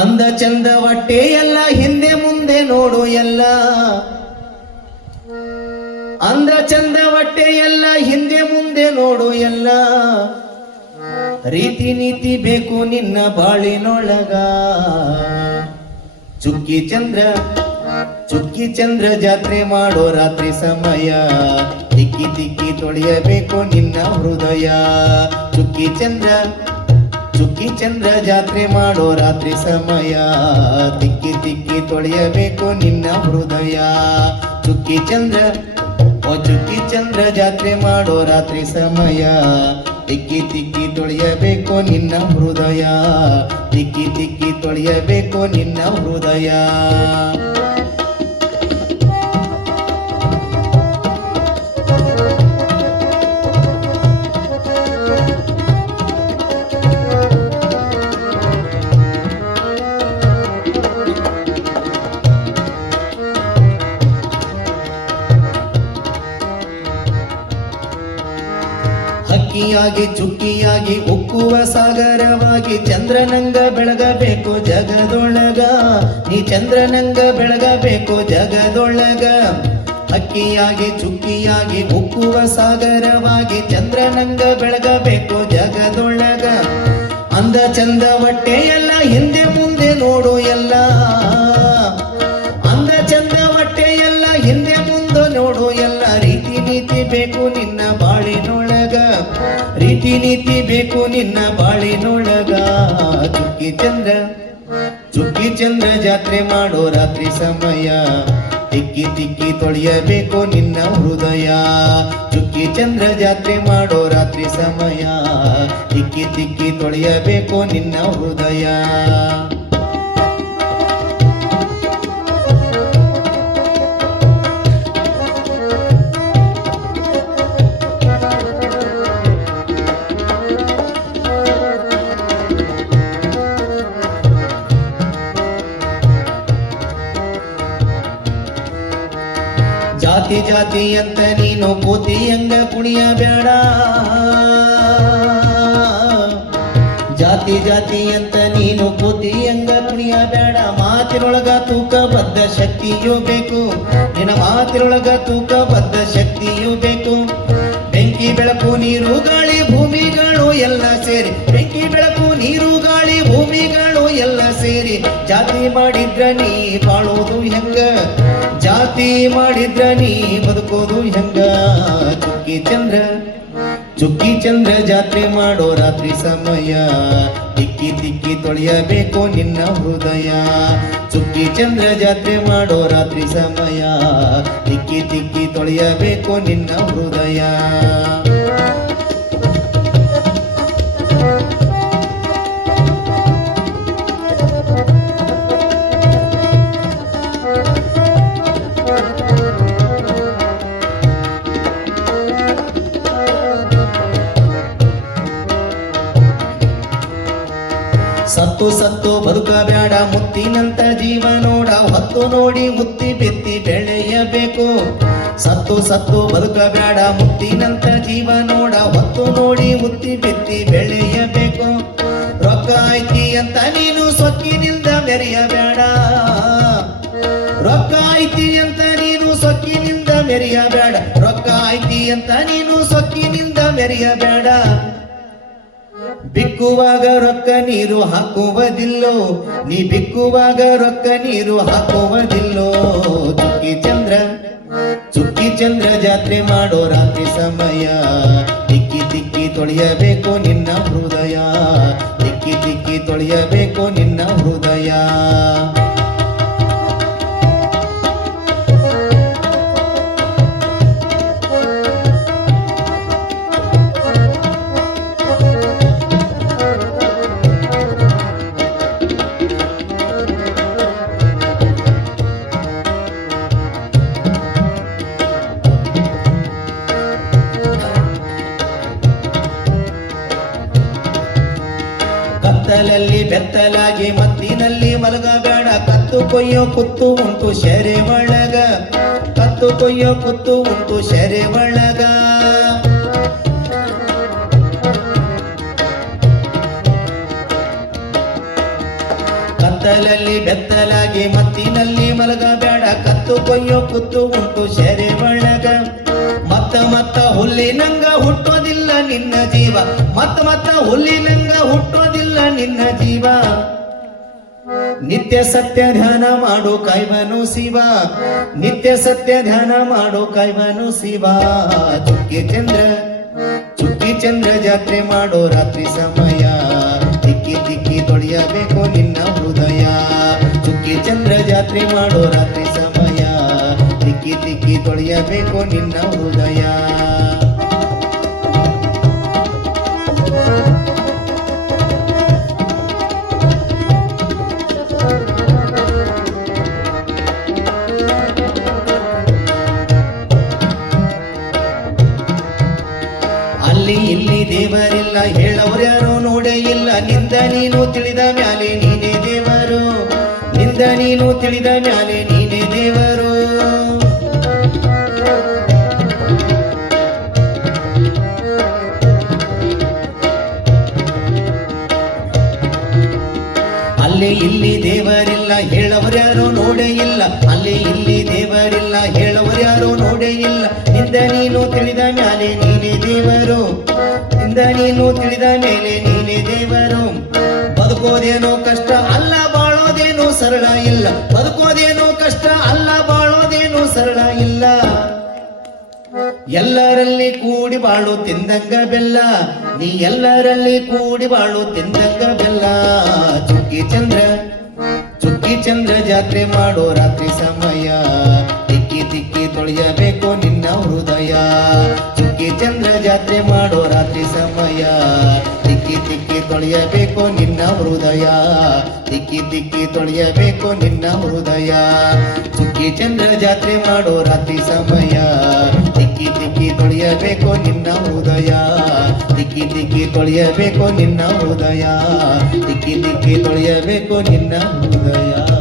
ಅಂದ ಚಂದ ಒಟ್ಟೆ ಎಲ್ಲ, ಹಿಂದೆ ಮುಂದೆ ನೋಡು ಎಲ್ಲ. ಅಂದ ಚಂದ ಹೊಟ್ಟೆ ಎಲ್ಲ, ಹಿಂದೆ ಮುಂದೆ ನೋಡು ಎಲ್ಲ. ರೀತಿ ನೀತಿ ಬೇಕು ನಿನ್ನ ಬಾಳಿನೊಳಗ. ಚುಕ್ಕಿ ಚಂದ್ರ ಚುಕ್ಕಿ ಚಂದ್ರ ಜಾತ್ರೆ ಮಾಡೋ ರಾತ್ರಿ ಸಮಯ. ತಿಕ್ಕಿ ತಿಕ್ಕಿ ತೊಳೆಯಬೇಕು ನಿನ್ನ ಹೃದಯ. ಚುಕ್ಕಿ ಚಂದ್ರ ಚುಕ್ಕಿ ಚಂದ್ರ ಜಾತ್ರೆ ಮಾಡೋ ರಾತ್ರಿ ಸಮಯ. ತಿಕ್ಕಿ ತಿಕ್ಕಿ ತೊಳೆಯಬೇಕು ನಿನ್ನ ಹೃದಯ. ಚುಕ್ಕಿ ಚಂದ್ರ, ಓ ಚುಕ್ಕಿ ಚಂದ್ರ ಜಾತ್ರೆ ಮಾಡೋ ರಾತ್ರಿ ಸಮಯ. ತಿಕ್ಕಿ ತಿಕ್ಕಿ ತೊಳೆಯಬೇಕು ನಿನ್ನ ಹೃದಯ. ತಿಕ್ಕಿ ತಿಕ್ಕಿ ತೊಳೆಯಬೇಕು ನಿನ್ನ ಹೃದಯ. ಹಕ್ಕಿಯಾಗಿ ಚುಕ್ಕಿಯಾಗಿ, ಉಕ್ಕುವ ಸಾಗರವಾಗಿ, ಚಂದ್ರನಂಗ ಬೆಳಗಬೇಕು ಜಗದೊಳಗ. ನೀ ಚಂದ್ರನಂಗ ಬೆಳಗಬೇಕು ಜಗದೊಳಗ. ಅಕ್ಕಿಯಾಗಿ, ಚುಕ್ಕಿಯಾಗಿ, ಉಕ್ಕುವ ಸಾಗರವಾಗಿ, ಚಂದ್ರನಂಗ ಬೆಳಗಬೇಕು ಜಗದೊಳಗ. ಅಂದ ಚಂದ ಹೊಟ್ಟೆ ಎಲ್ಲ, ಹಿಂದೆ ಮುಂದೆ ನೋಡು ಎಲ್ಲ. ಅಂದ ಚಂದ ಹೊಟ್ಟೆ ಎಲ್ಲ, ಹಿಂದೆ ಮುಂದೆ ನೋಡು ಎಲ್ಲ. ರೀತಿ ನೀತಿ ಬೇಕು ಬಾಳಿನೊಳಗ ರೀತಿ ನೀತಿ ಬೇಕು ನಿನ್ನ ಬಾಳಿನೊಳಗ. ಚುಕ್ಕಿ ಚಂದ್ರ ಚುಕ್ಕಿ ಚಂದ್ರ ಜಾತ್ರೆ ಮಾಡೋ ರಾತ್ರಿ ಸಮಯ. ತಿಕ್ಕಿ ತಿಕ್ಕಿ ತೊಳೆಯಬೇಕು ನಿನ್ನ ಹೃದಯ. ಚುಕ್ಕಿ ಚಂದ್ರ ಜಾತ್ರೆ ಮಾಡೋ ರಾತ್ರಿ ಸಮಯ. ತಿಕ್ಕಿ ತಿಕ್ಕಿ ತೊಳೆಯಬೇಕು ನಿನ್ನ ಹೃದಯ. ಜಾತಿ ಜಾತಿ ಅಂತ ನೀನು ಕೂತಿಯಂಗ ಕುಣಿಯ ಬೇಡ ಜಾತಿ ಜಾತಿ ಅಂತ ನೀನು ಕೂತಿಯಂಗ ಕುಣಿಯ ಬೇಡ ಮಾತಿನೊಳಗ ತೂಕ ಬದ್ಧ ಶಕ್ತಿಯೂ ಬೇಕು. ನಿನ್ನ ಮಾತಿನೊಳಗ ತೂಕ ಬದ್ಧ ಶಕ್ತಿಯೂ ಬೇಕು. ಬೆಂಕಿ, ಬೆಳಕು, ನೀರು, ಗಾಳಿ, ಭೂಮಿಗಳು ಎಲ್ಲ ಸೇರಿ. ಬೆಂಕಿ, ಬೆಳಕು, ನೀರು, ಗಾಳಿ, ಭೂಮಿಗಳು ಎಲ್ಲ ಸೇರಿ. ಜಾತಿ ಮಾಡಿದ್ರ ನೀ ಬಾಳೋದು ಹೆಂಗ? ಜಾತಿ ಮಾಡಿದ್ರ ನೀ ಬದುಕೋದು ಹೆಂಗ? ಚುಕ್ಕಿ ಚಂದ್ರ ಚುಕ್ಕಿ ಚಂದ್ರ ಜಾತ್ರೆ ಮಾಡೋ ರಾತ್ರಿ ಸಮಯ. ತಿಕ್ಕಿ ತಿಕ್ಕಿ ತೊಳೆಯಬೇಕು ನಿನ್ನ ಹೃದಯ. ಚುಕ್ಕಿ ಚಂದ್ರ ಜಾತ್ರೆ ಮಾಡೋ ರಾತ್ರಿ ಸಮಯ. ತಿಕ್ಕಿ ತಿಕ್ಕಿ ತೊಳೆಯಬೇಕು ನಿನ್ನ ಹೃದಯ. ಸತ್ತು ಸತ್ತು ಬದುಕಬೇಡ, ಮುತ್ತಿನಂತ ಜೀವ ನೋಡ, ಹೊತ್ತು ನೋಡಿ ಮುತ್ತಿ ಬೆತ್ತಿ ಬೆಳೆಯಬೇಕು. ಸತ್ತು ಸತ್ತು ಬದುಕಬೇಡ, ಮುತ್ತಿನಂತ ಜೀವ ನೋಡ, ಹೊತ್ತು ನೋಡಿ ಮುತ್ತಿ ಬೆತ್ತಿ ಬೆಳೆಯಬೇಕು. ರೊಕ್ಕ ಐತಿ ಅಂತ ನೀನು ಸೊಕ್ಕಿನಿಂದ ಮೆರೆಯಬೇಡ. ರೊಕ್ಕ ಐತಿ ಅಂತ ನೀನು ಸೊಕ್ಕಿನಿಂದ ಮೆರೆಯಬೇಡ. ರೊಕ್ಕ ಐತಿ ಅಂತ ನೀನು ಸೊಕ್ಕಿನಿಂದ ಮೆರೆಯಬೇಡ. ಬಿಕ್ಕುವಾಗ ರೊಕ್ಕ ನೀರು ಹಾಕುವುದಿಲ್ಲೋ, ನೀ ಬಿಕ್ಕುವಾಗ ರೊಕ್ಕ ನೀರು ಹಾಕುವುದಿಲ್ಲೋ. ಚುಕ್ಕಿ ಚಂದ್ರ ಚುಕ್ಕಿ ಚಂದ್ರ ಜಾತ್ರೆ ಮಾಡೋ ರಾತ್ರಿ ಸಮಯ. ತಿಕ್ಕಿ ತಿಕ್ಕಿ ತೊಳೆಯಬೇಕು ನಿನ್ನ ಹೃದಯ. ತಿಕ್ಕಿ ತಿಕ್ಕಿ ತೊಳೆಯಬೇಕು ನಿನ್ನ ಹೃದಯ. ಬೆತ್ತಲಾಗಿ ಮತ್ತಿನಲ್ಲಿ ಮಲಗಬೇಡ. ಕತ್ತು ಕೊಯ್ಯೋ ಕುತ್ತು ಉಂಟು ಶೆರೆ ಒಳಗ. ಕತ್ತು ಕೊಯ್ಯೋ ಕುತ್ತು ಉಂಟು ಶೆರೆ ಒಳಗ. ಕತ್ತಲಲ್ಲಿ ಬೆತ್ತಲಾಗಿ ಮತ್ತಿನಲ್ಲಿ ಮಲಗಬೇಡ. ಕತ್ತು ಕೊಯ್ಯೋ ಕುತ್ತು ಉಂಟು ಶೆರೆ ಒಳಗ. ಮತ್ತ ಮತ್ತ ಹುಲ್ಲಿನಂಗ ಹುಟ್ಟೋದಿಲ್ಲ ನಿನ್ನ ಜೀವ. ಮತ್ತ ಮತ್ತ ಹುಲ್ಲಿನಂಗ ಹುಟ್ಟೋದಿಲ್ಲ ನಿನ್ನ ಜೀವ. ನಿತ್ಯ ಸತ್ಯ ಧ್ಯಾನ ಮಾಡು ಕೈವನು ಶಿವ. ನಿತ್ಯ ಸತ್ಯ ಧ್ಯಾನ ಮಾಡು ಕೈವನು ಶಿವ. ಚುಕ್ಕಿ ಚಂದ್ರ ಚುಕ್ಕಿ ಚಂದ್ರ ಜಾತ್ರೆ ಮಾಡೋ ರಾತ್ರಿ ಸಮಯ. ತಿಕ್ಕಿ ತಿಕ್ಕಿ ತೊಳೆಯಬೇಕು ನಿನ್ನ ಹೃದಯ. ಚುಕ್ಕಿ ಚಂದ್ರ ಜಾತ್ರೆ ಮಾಡೋ ರಾತ್ರಿ ಸಮಯ. ತಿಕ್ಕಿ ತಿಕ್ಕಿ ತೊಳೆಯಬೇಕು ನಿನ್ನ ಹೃದಯ. ಅಲ್ಲಿ ಇಲ್ಲಿ ದೇವರಿಲ್ಲ ಹೇಳೋರ್ಯಾರು ಯಾರು ನೋಡೇ ಇಲ್ಲ. ನಿಂದ ನೀನು ತಿಳಿದ ಮ್ಯಾಲೆ ನೀನೇ ದೇವರು. ನಿಂದ ನೀನು ತಿಳಿದ ಮ್ಯಾಲೆ ನೀನೇ ದೇವರು. ಅಲ್ಲಿ ಇಲ್ಲಿ ದೇವರಿಲ್ಲ ಹೇಳವರ್ಯಾರು ನೋಡೇ ಇಲ್ಲ. ಅಲ್ಲಿ ಇಲ್ಲಿ ದೇವರಿಲ್ಲ ಹೇಳವರ್ಯಾರು ನೋಡೇ ಇಲ್ಲ. ಇಂದ ನೀನು ತಿಳಿದ ಮೇಲೆ ನೀನೇ ದೇವರು. ಇಂದ ನೀನು ತಿಳಿದ ಮೇಲೆ ನೀನೇ ದೇವರು. ಬದುಕೋದೇನೋ ಕಷ್ಟ, ಅಲ್ಲ ಬಾಳೋದೇನೋ ಸರಳ ಇಲ್ಲ. ಬದುಕೋದೇನೋ ಕಷ್ಟ, ಅಲ್ಲ ಎಲ್ಲರಲ್ಲಿ ಕೂಡಿ ಬಾಳು ತಿಂದಂಗ ಬೆಲ್ಲ. ನೀ ಎಲ್ಲರಲ್ಲಿ ಕೂಡಿ ಬಾಳು ತಿಂದಂಗ ಬೆಲ್ಲ. ಚುಕ್ಕಿ ಚಂದ್ರ ಚುಕ್ಕಿ ಚಂದ್ರ ಜಾತ್ರೆ ಮಾಡೋ ರಾತ್ರಿ ಸಮಯ. ತಿಕ್ಕಿ ತಿಕ್ಕಿ ತೊಳೆಯಬೇಕು ನಿನ್ನ ಹೃದಯ. ಚುಕ್ಕಿ ಚಂದ್ರ ಜಾತ್ರೆ ಮಾಡೋ ರಾತ್ರಿ ಸಮಯ. ತಿಕ್ಕಿ ತಿಕ್ಕಿ ತೊಳೆಯಬೇಕು ನಿನ್ನ ಹೃದಯ. ತಿಕ್ಕಿ ತಿಕ್ಕಿ ತೊಳೆಯಬೇಕು ನಿನ್ನ ಹೃದಯ. ಚುಕ್ಕಿ ಚಂದ್ರ ಜಾತ್ರೆ ಮಾಡೋ ರಾತ್ರಿ ಸಮಯ. ತಿಕ್ಕಿ ತೊಳೆಯಬೇಕು ನಿನ್ನ ಉದಯ. ತಿಕ್ಕಿ ತಿಕ್ಕಿ ತೊಳೆಯಬೇಕು ನಿನ್ನ ಉದಯ. ತಿಕ್ಕಿ ತಿಕ್ಕಿ ತೊಳೆಯಬೇಕು ನಿನ್ನ ಹೃದಯ